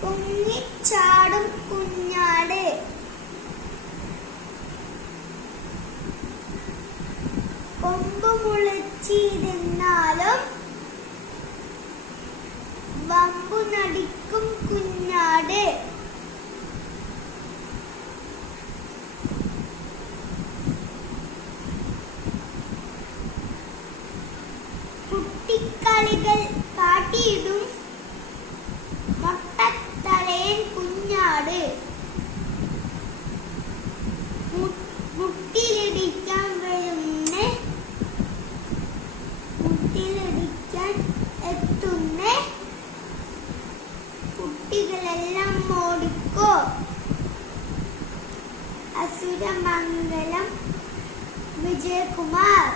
പൊങ്ങിച്ചാടും കുഞ്ഞാട് കൊമ്പ് മുളച്ചിരുന്നാലും വമ്പു നടിക്കും കുഞ്ഞാട് കുട്ടിക്കളികൾ കാട്ടിയിടും മൊട്ടത്തലയൻ കുഞ്ഞാട് മുട്ടിലിടിക്കാൻ എത്തുന്ന കുട്ടികളെല്ലാം ഓടിക്കോ. അസുരമംഗലം വിജയകുമാർ.